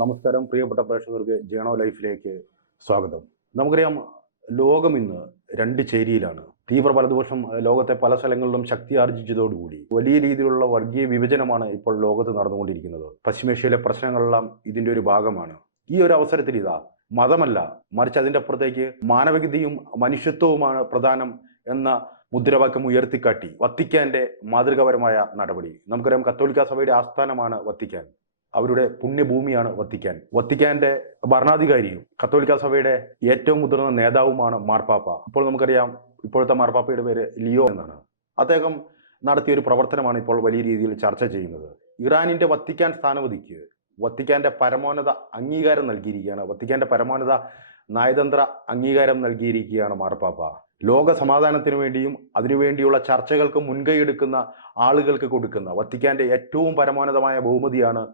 നമസ്കാരം പ്രിയപ്പെട്ട പ്രേക്ഷകർക്ക് ജേണോ ലൈഫിലേക്ക് സ്വാഗതം. നമുക്കറിയാം, ലോകം ഇന്ന് രണ്ട് ചേരിയിലാണ്. തീവ്ര വലതുപക്ഷം ലോകത്തെ പല സ്ഥലങ്ങളിലും ശക്തി ആർജിച്ചതോടുകൂടി വലിയ രീതിയിലുള്ള വർഗീയ വിഭജനമാണ് ഇപ്പോൾ ലോകത്ത് നടന്നുകൊണ്ടിരിക്കുന്നത്. പശ്ചിമേഷ്യയിലെ പ്രശ്നങ്ങളെല്ലാം ഇതിൻ്റെ ഒരു ഭാഗമാണ്. ഈ ഒരു അവസരത്തിൽ മതമല്ല, മറിച്ച് അതിൻ്റെ അപ്പുറത്തേക്ക് മാനവികതയും മനുഷ്യത്വവുമാണ് പ്രധാനം എന്ന മുദ്രാവാക്യം ഉയർത്തിക്കാട്ടി വത്തിക്കാന്റെ മാതൃകാപരമായ നടപടി. നമുക്കറിയാം, കത്തോലിക്ക സഭയുടെ ആസ്ഥാനമാണ് വത്തിക്കാൻ. അവരുടെ പുണ്യഭൂമിയാണ് വത്തിക്കാൻ. വത്തിക്കാന്റെ ഭരണാധികാരിയും കത്തോലിക്ക സഭയുടെ ഏറ്റവും മുതിർന്ന നേതാവുമാണ് മാർപ്പാപ്പ. ഇപ്പോൾ നമുക്കറിയാം, ഇപ്പോഴത്തെ മാർപ്പാപ്പയുടെ പേര് ലിയോ എന്നാണ്. അദ്ദേഹം നടത്തിയ ഒരു പ്രവർത്തനമാണ് ഇപ്പോൾ വലിയ രീതിയിൽ ചർച്ച ചെയ്യുന്നത്. ഇറാനിന്റെ വത്തിക്കാൻ സ്ഥാനപതിക്ക് വത്തിക്കാന്റെ പരമോന്നത അംഗീകാരം നൽകിയിരിക്കുകയാണ്. വത്തിക്കാന്റെ പരമോന്നത നയതന്ത്ര അംഗീകാരം നൽകിയിരിക്കുകയാണ് മാർപ്പാപ്പ. ലോക സമാധാനത്തിനു വേണ്ടിയും അതിനുവേണ്ടിയുള്ള ചർച്ചകൾക്ക് മുൻകൈയെടുക്കുന്ന ആളുകൾക്ക് കൊടുക്കുന്ന വത്തിക്കാന്റെ ഏറ്റവും പരമോന്നതമായ ബഹുമതിയാണ്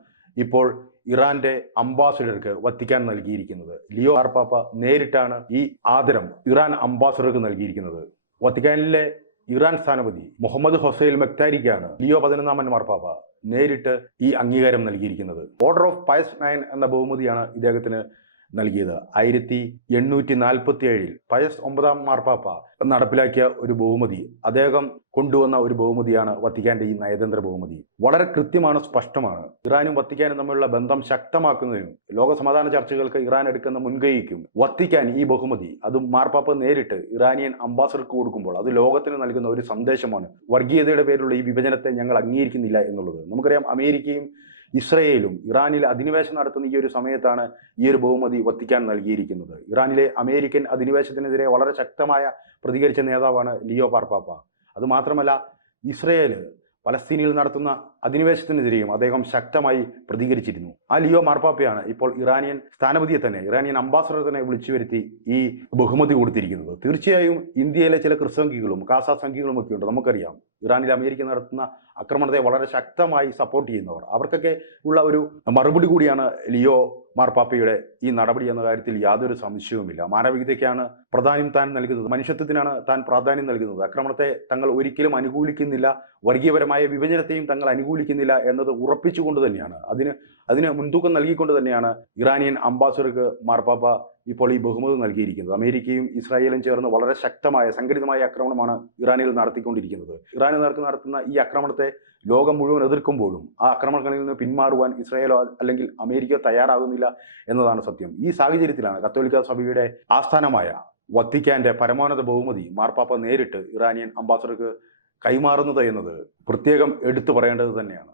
ഇപ്പോൾ ഇറാന്റെ അംബാസിഡർക്ക് വത്തിക്കാൻ നൽകിയിരിക്കുന്നത്. ലിയോ മാർപ്പാപ്പ നേരിട്ടാണ് ഈ ആദരം ഇറാൻ അംബാസിഡർക്ക് നൽകിയിരിക്കുന്നത്. വത്തിക്കാനിലെ ഇറാൻ സ്ഥാനപതി മുഹമ്മദ് ഹൊസൈൽ മെക്താരിക്കാണ് ലിയോ 11 മാർപ്പാപ്പ നേരിട്ട് ഈ അംഗീകാരം നൽകിയിരിക്കുന്നത്. ഓർഡർ ഓഫ് പയസ് 9 എന്ന ബഹുമതിയാണ് ഇദ്ദേഹത്തിന് നൽകിയത്. 1847 പയസ് 9 മാർപ്പാപ്പ നടപ്പിലാക്കിയ ഒരു ബഹുമതി, അദ്ദേഹം കൊണ്ടുവന്ന ഒരു ബഹുമതിയാണ് വത്തിക്കാന്റെ ഈ നയതന്ത്ര ബഹുമതി. വളരെ കൃത്യമാണ്, സ്പഷ്ടമാണ്. ഇറാനും വത്തിക്കാനും തമ്മിലുള്ള ബന്ധം ശക്തമാക്കുന്നതിനും ലോക സമാധാന ചർച്ചകൾക്ക് ഇറാൻ എടുക്കുന്ന മുൻകൈക്കും വത്തിക്കാൻ ഈ ബഹുമതി, അതും മാർപ്പാപ്പ നേരിട്ട് ഇറാനിയൻ അംബാസഡർക്ക് കൊടുക്കുമ്പോൾ അത് ലോകത്തിന് നൽകുന്ന ഒരു സന്ദേശമാണ്. വർഗീയതയുടെ പേരിലുള്ള ഈ വിഭജനത്തെ ഞങ്ങൾ അംഗീകരിക്കുന്നില്ല എന്നുള്ളത്. നമുക്കറിയാം, അമേരിക്കയും ഇസ്രയേലും ഇറാനിൽ അധിനിവേശം നടത്തുന്ന ഈ ഒരു സമയത്താണ് ഈ ഒരു ബഹുമതി വത്തിക്കാൻ നൽകിയിരിക്കുന്നത്. ഇറാനിലെ അമേരിക്കൻ അധിനിവേശത്തിനെതിരെ വളരെ ശക്തമായ പ്രതികരിച്ച നേതാവാണ് ലിയോ മാർപ്പാപ്പ. അതുമാത്രമല്ല, ഇസ്രയേൽ പലസ്തീനിൽ നടത്തുന്ന അധിനിവേശത്തിനെതിരെയും അദ്ദേഹം ശക്തമായി പ്രതികരിച്ചിരുന്നു. ആ ലിയോ മാർപ്പാപ്പയാണ് ഇപ്പോൾ ഇറാനിയൻ സ്ഥാനപതിയെ തന്നെ, ഇറാനിയൻ അംബാസഡറെ തന്നെ വിളിച്ചു വരുത്തി ഈ ബഹുമതി കൊടുത്തിരിക്കുന്നത്. തീർച്ചയായും ഇന്ത്യയിലെ ചില ക്രിസ്സംഖികളും കാസ സംഖ്യകളും ഒക്കെ ഉണ്ട്. നമുക്കറിയാം, ഇറാനിൽ അമേരിക്ക നടത്തുന്ന ആക്രമണത്തെ വളരെ ശക്തമായി സപ്പോർട്ട് ചെയ്യുന്നവർ, അവർക്കൊക്കെ ഉള്ള ഒരു മറുപടി കൂടിയാണ് ലിയോ മാർപ്പാപ്പയുടെ ഈ നടപടി എന്ന കാര്യത്തിൽ യാതൊരു സംശയവുമില്ല. മാനവികതയ്ക്കാണ് പ്രാധാന്യം താൻ നൽകുന്നത്, മനുഷ്യത്വത്തിനാണ് താൻ പ്രാധാന്യം നൽകുന്നത്. ആക്രമണത്തെ തങ്ങൾ ഒരിക്കലും അനുകൂലിക്കുന്നില്ല, വർഗീയപരമായ വിഭജനത്തെയും തങ്ങൾ അനുകൂലിക്കുന്നില്ല എന്നത് ഉറപ്പിച്ചുകൊണ്ട് തന്നെയാണ്, അതിന് മുൻതൂക്കം നൽകിക്കൊണ്ട് തന്നെയാണ് ഇറാനിയൻ അംബാസഡർക്ക് മാർപ്പാപ്പ ഇപ്പോൾ ഈ ബഹുമതി നൽകിയിരിക്കുന്നത്. അമേരിക്കയും ഇസ്രായേലും ചേർന്ന് വളരെ ശക്തമായ സംഘടിതമായ ആക്രമണമാണ് ഇറാനിൽ നടത്തിക്കൊണ്ടിരിക്കുന്നത്. ഇറാന് നേർക്ക് നടത്തുന്ന ഈ ആക്രമണത്തെ ലോകം മുഴുവൻ എതിർക്കുമ്പോഴും ആ ആക്രമണങ്ങളിൽ നിന്ന് പിന്മാറുവാൻ ഇസ്രായേലോ അല്ലെങ്കിൽ അമേരിക്കയോ തയ്യാറാകുന്നില്ല എന്നതാണ് സത്യം. ഈ സാഹചര്യത്തിലാണ് കത്തോലിക്ക സഭയുടെ ആസ്ഥാനമായ വത്തിക്കാന്റെ പരമോന്നത ബഹുമതി മാർപ്പാപ്പ നേരിട്ട് ഇറാനിയൻ അംബാസഡർക്ക് കൈമാറുന്നത് എന്നത് പ്രത്യേകം എടുത്തു പറയേണ്ടത് തന്നെയാണ്.